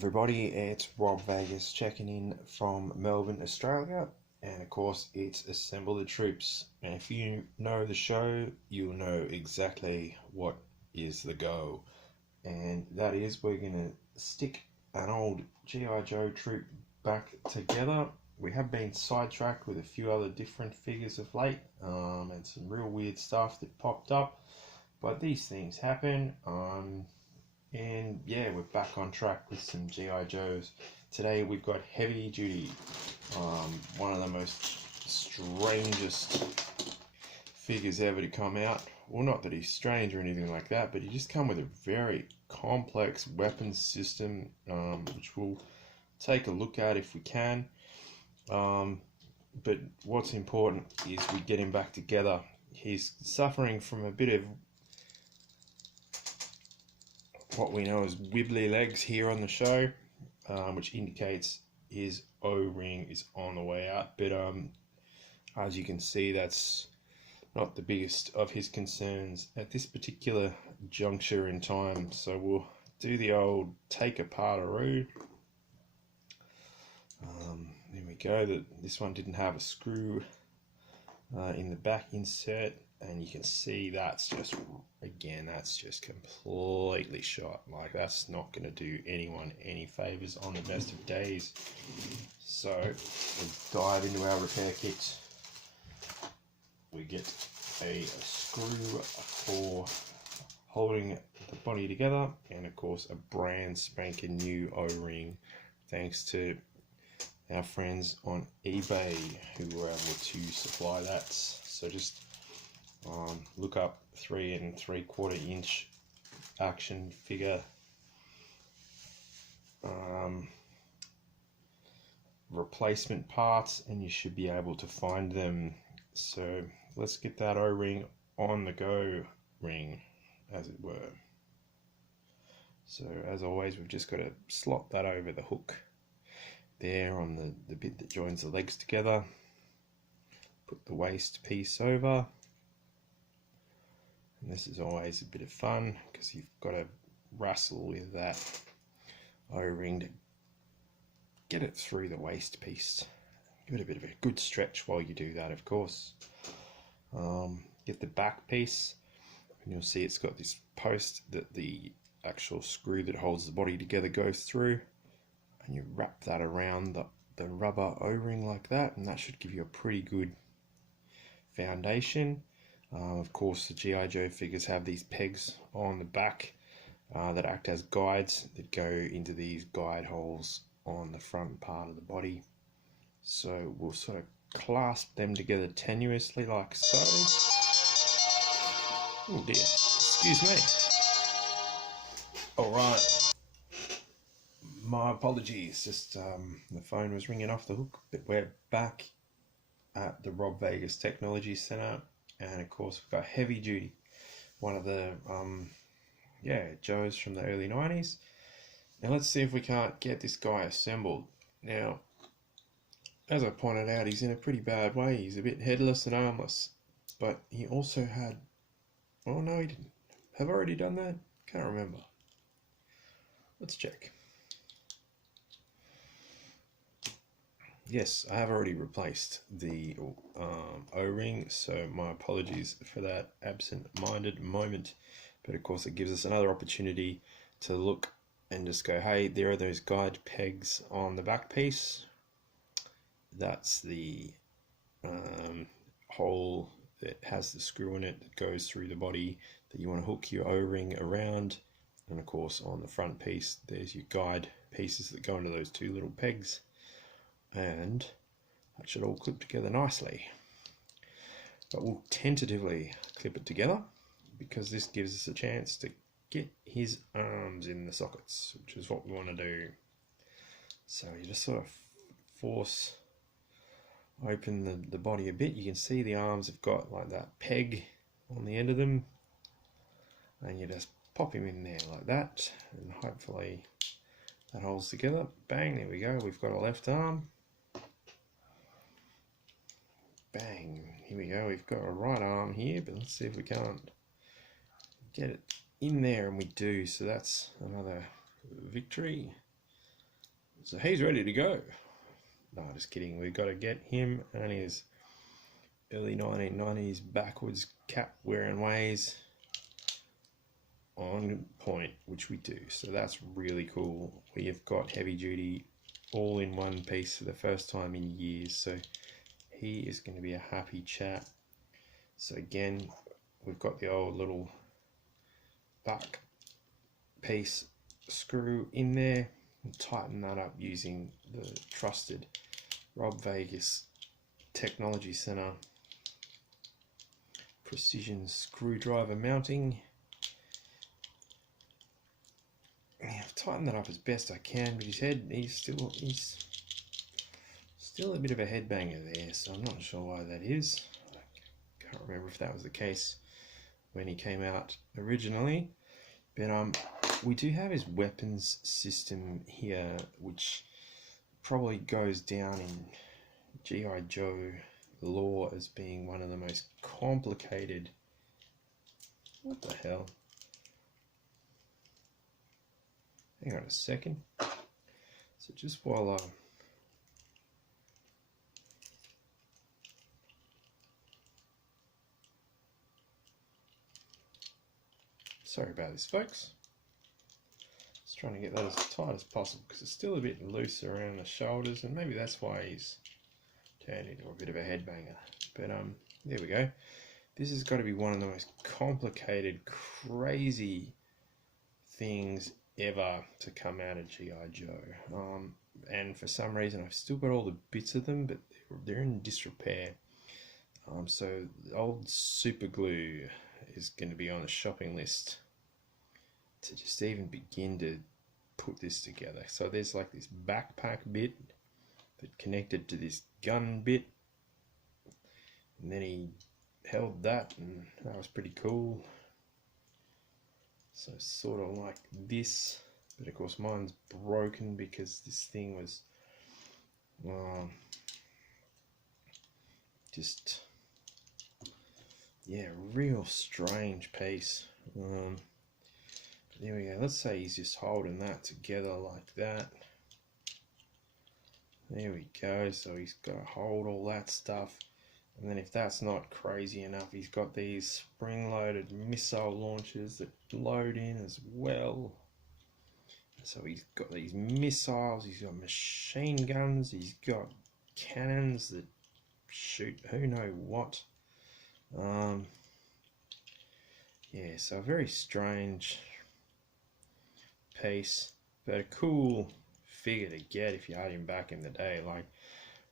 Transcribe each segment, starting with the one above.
everybody, it's Rob Vegas checking in from Melbourne, Australia, and of course it's Assemble the Troops. And if you know the show, you'll know exactly what is the go. And that is we're going to stick an old G.I. Joe troop back together. We have been sidetracked with a few other different figures of late, and some real weird stuff that popped up, but these things happen. And yeah, we're back on track with some G.I. Joes. Today we've got Heavy Duty, one of the most strangest figures ever to come out. Well, not that he's strange or anything like that, but he just come with a very complex weapons system, which we'll take a look at if we can. But what's important is we get him back together. He's suffering from a bit of what we know as wibbly legs here on the show, which indicates his O-ring is on the way out. But as you can see, that's not the biggest of his concerns at this particular juncture in time. So we'll do the old take apart-a-roo. There we go. This one didn't have a screw in the back insert, and you can see that's just completely shot. Like, that's not going to do anyone any favors on the best of days. So we'll dive into our repair kit. We get a screw for holding the body together, and of course a brand spanking new O-ring, thanks to our friends on eBay who were able to supply that. So just look up 3 3/4 inch action figure replacement parts, and you should be able to find them. So let's get that O-ring on the go ring, as it were. So as always, we've just got to slot that over the hook there on the bit that joins the legs together. Put the waist piece over. And this is always a bit of fun because you've got to wrestle with that O-ring to get it through the waist piece. Give it a bit of a good stretch while you do that, of course. Get the back piece, and you'll see it's got this post that the actual screw that holds the body together goes through, and you wrap that around the rubber O-ring like that, and that should give you a pretty good foundation. Of course, the G.I. Joe figures have these pegs on the back that act as guides that go into these guide holes on the front part of the body. So we'll sort of clasp them together tenuously like so. Oh dear, excuse me. Alright, my apologies, just the phone was ringing off the hook. But we're back at the Rob Vegas Technology Centre, and of course we've got Heavy Duty, one of the Joes from the early 90s. Now let's see if we can't get this guy assembled. Now, as I pointed out, he's in a pretty bad way. He's a bit headless and armless, but he also had, oh no, he didn't. Have I already done that? Can't remember. Let's check. Yes, I have already replaced the O-ring, so my apologies for that absent-minded moment. But of course it gives us another opportunity to look and just go, hey, there are those guide pegs on the back piece. That's the hole that has the screw in it that goes through the body that you want to hook your O-ring around. And of course on the front piece, there's your guide pieces that go into those two little pegs. And that should all clip together nicely. But we'll tentatively clip it together because this gives us a chance to get his arms in the sockets, which is what we want to do. So you just sort of force open the body a bit. You can see the arms have got like that peg on the end of them, and you just pop him in there like that, and hopefully that holds together. Bang, there we go, we've got a left arm. Bang, here we go, we've got a right arm here, but let's see if we can't get it in there, and we do. So that's another victory. So he's ready to go. No, just kidding. We've got to get him and his early 1990s backwards cap wearing ways on point, which we do. So that's really cool. We have got heavy duty all in one piece for the first time in years. So he is going to be a happy chap. So again, we've got the old little back piece screw in there. And tighten that up using the trusted Rob Vegas Technology Center precision screwdriver mounting. I've tightened that up as best I can, but his head, he's still a bit of a headbanger there, so I'm not sure why that is. I can't remember if that was the case when he came out originally, but we do have his weapons system here, which probably goes down in G.I.Joe lore as being one of the most complicated. What the hell? Hang on a second. So just while sorry about this, folks. Just trying to get that as tight as possible because it's still a bit loose around the shoulders, and maybe that's why he's turned into a bit of a headbanger. But there we go. This has got to be one of the most complicated, crazy things ever to come out of G.I. Joe. And for some reason I've still got all the bits of them, but they're in disrepair. So the old super glue is going to be on the shopping list to just even begin to put this together. So there's like this backpack bit that connected to this gun bit, and then he held that, and that was pretty cool. So sort of like this, but of course mine's broken because this thing was just, yeah, real strange piece. There we go. Let's say he's just holding that together like that. There we go. So he's got to hold all that stuff. And then if that's not crazy enough, he's got these spring-loaded missile launchers that load in as well. So he's got these missiles, he's got machine guns, he's got cannons that shoot who know what. Yeah, so a very strange piece, but a cool figure to get if you had him back in the day. Like,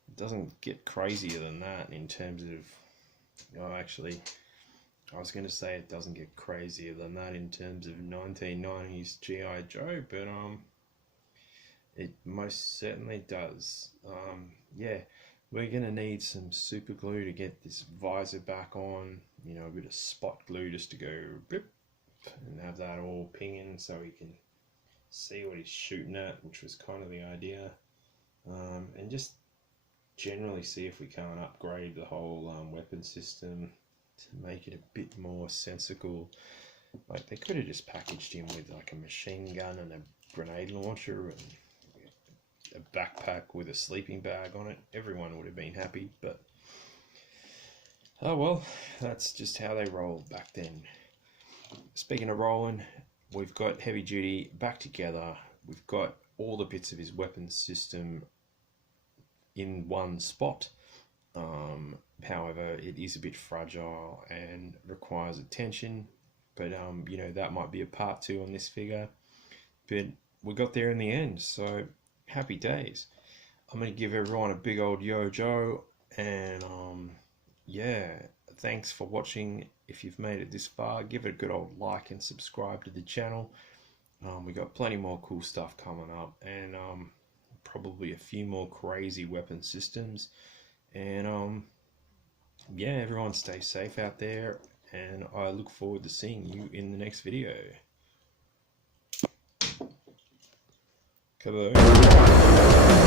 it doesn't get crazier than that in terms of, oh, actually, I was going to say it doesn't get crazier than that in terms of 1990s G.I. Joe, but it most certainly does. Yeah, we're going to need some super glue to get this visor back on, you know, a bit of spot glue just to go blip and have that all pinging so we can see what he's shooting at, which was kind of the idea, and just generally see if we can't upgrade the whole weapon system to make it a bit more sensical. Like, they could have just packaged him with like a machine gun and a grenade launcher and a backpack with a sleeping bag on it. Everyone would have been happy, but oh well, that's just how they rolled back then. Speaking of rolling, we've got heavy duty back together. We've got all the bits of his weapons system in one spot. However, it is a bit fragile and requires attention, but you know, that might be a part 2 on this figure, but we got there in the end, so happy days. I'm going to give everyone a big old yo Joe, and yeah, thanks for watching. If you've made it this far, give it a good old like and subscribe to the channel. We got plenty more cool stuff coming up, and probably a few more crazy weapon systems, and yeah, everyone stay safe out there, and I look forward to seeing you in the next video. Kaboom.